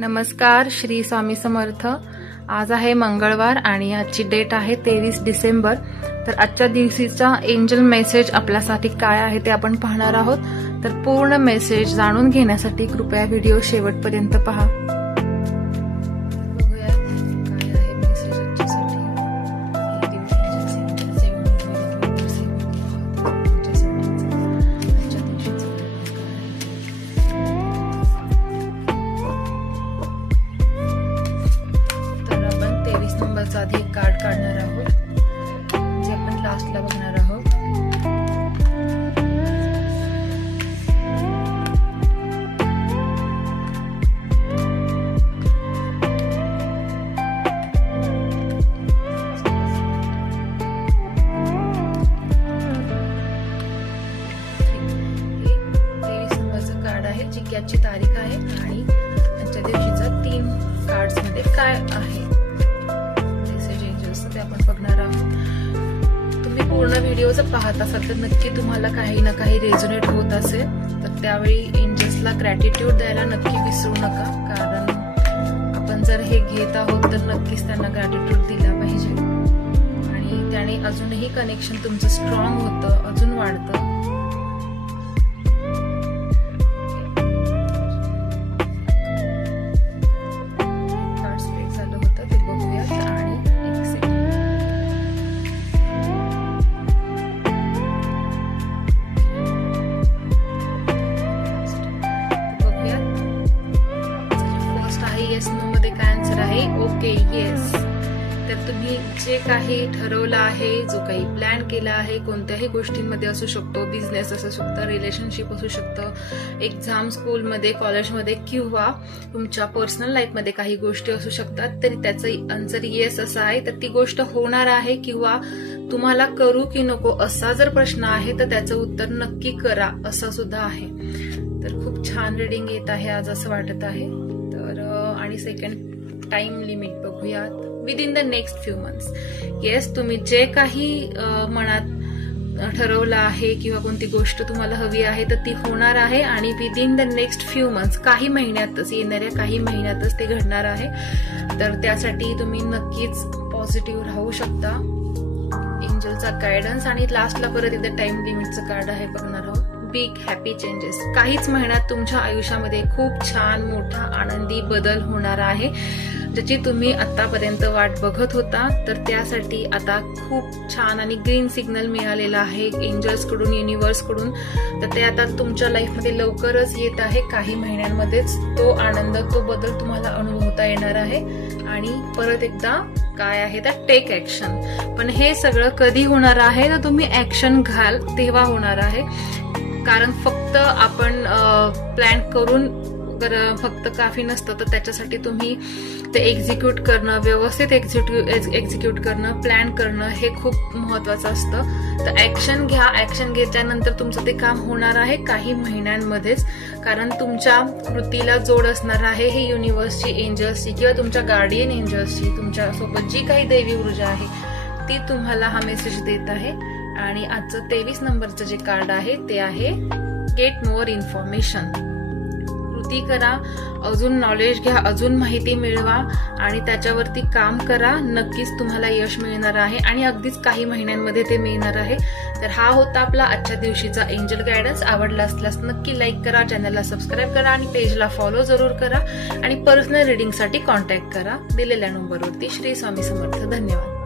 नमस्कार, श्री स्वामी समर्थ। आज आहे मंगळवार आणि आजची डेट आहे 23 डिसेंबर। तर आजच्या दिवशीचा एंजल मेसेज आपल्यासाठी काय आहे ते आपण पाहणार आहोत। तर पूर्ण मेसेज जाणून घेण्यासाठी कृपया व्हिडिओ शेवटपर्यंत पहा। आधी एक कार्ड काढणार आहोत जे आपण लास्टला बघणार आहोत। हे 23 नंबरचं कार्ड आहे, जी आजची तारीख आहे आणि आजच्या दिवशीचा 3 कार्ड्स मध्ये काय आहे ते आपण बघणार आहोत। तुम्ही पूर्ण व्हिडिओ जर पाहत असाल तर नक्की तुम्हाला काही ना काही रेझोनेट होत असेल, तर त्यावेळी एंजल्सला ग्रॅटिट्यूड द्यायला नक्की विसरू नका, कारण आपण जर हे घेत आहोत तर नक्कीच त्यांना ग्रॅटिट्यूड दिला पाहिजे आणि त्याने अजूनही कनेक्शन तुमचं स्ट्रॉंग होतं, अजून वाढतं। येस नो मध्ये काय आन्सर आहे? Okay, yes. तर तुम्ही जे काही ठरवलं आहे, जो काही प्लॅन केला आहे, कोणत्याही गोष्टींमध्ये असू शकतो, बिझनेस असू शकतं, रिलेशनशिप असू शकतं, एक्झाम, स्कूलमध्ये, कॉलेजमध्ये किंवा तुमच्या पर्सनल लाईफमध्ये काही गोष्टी असू शकतात, तरी त्याचं आन्सर येस असं आहे। तर ती गोष्ट होणार आहे किंवा तुम्हाला करू की नको असा जर प्रश्न आहे तर त्याचं उत्तर नक्की करा असं सुद्धा आहे। तर खूप छान रीडिंग येत आहे आज असं वाटत आहे। आणि सेकंड टाइम लिमिट बघूयात, within the next few months. Yes, तुम्ही जे काही मनात ठरवलं आहे किंवा कोणती गोष्ट तुम्हाला हवी आहे तर ती होणार आहे आणि within the next few months, काही महिन्यातच, येणाऱ्या काही महिन्यातच ते घडणार आहे। तर त्यासाठी तुम्ही नक्कीच पॉझिटिव्ह राहू शकता। एंजलचा गायडन्स आणि लास्टला परत एकदा टाइम लिमिटचं कार्ड आहे, बघणार आहोत। बिग हॅपी चेंजेस, काहीच महिन्यात तुमच्या आयुष्यामध्ये खूप छान मोठा आनंदी बदल होणार आहे, ज्याची तुम्ही आतापर्यंत वाट बघत होता। तर त्यासाठी आता खूप छान आणि ग्रीन सिग्नल मिळालेला आहे एंजल्स कडून, युनिव्हर्स कडून। तर ते आता तुमच्या लाईफमध्ये लवकरच येत आहे, काही महिन्यांमध्येच तो आनंद, तो बदल तुम्हाला अनुभवता येणार आहे। आणि परत एकदा काय आहे तर टेक ऍक्शन। पण हे सगळं कधी होणार आहे तर तुम्ही ऍक्शन घाल तेव्हा होणार आहे, कारण फक्त आपण प्लॅन करून फक्त काफी नसतं, तर त्याच्यासाठी तुम्ही ते एक्झिक्यूट करणं, व्यवस्थित एक्झिक्यूट करणं, प्लॅन करणं हे खूप महत्वाचं असतं। तर ऍक्शन घ्या, ऍक्शन घेतल्यानंतर तुमचं ते काम होणार आहे काही महिन्यांमध्येच, कारण तुमच्या कृतीला जोड असणार आहे हे युनिव्हर्सची, एंजल्सची किंवा तुमच्या गार्डियन एंजल्सची, तुमच्या सोबत जी काही दैवी ऊर्जा आहे ती तुम्हाला हा मेसेज देत आहे। आणि आजचं 23 नंबरचं जे कार्ड आहे ते आहे गेट मोर इन्फॉर्मेशन। कृती करा, अजून नॉलेज घ्या, अजून माहिती मिळवा आणि त्याच्यावरती काम करा, नक्कीच तुम्हाला यश मिळणार आहे आणि अगदीच काही महिन्यांमध्ये ते मिळणार आहे। तर हा होता आपला आजच्या दिवशीचा एंजल गायडन्स। आवडला असल्यास नक्की लाईक करा, चॅनलला सबस्क्राईब करा आणि पेजला फॉलो जरूर करा आणि पर्सनल रीडिंगसाठी कॉन्टॅक्ट करा दिलेल्या नंबरवरती। श्री स्वामी समर्थ। धन्यवाद।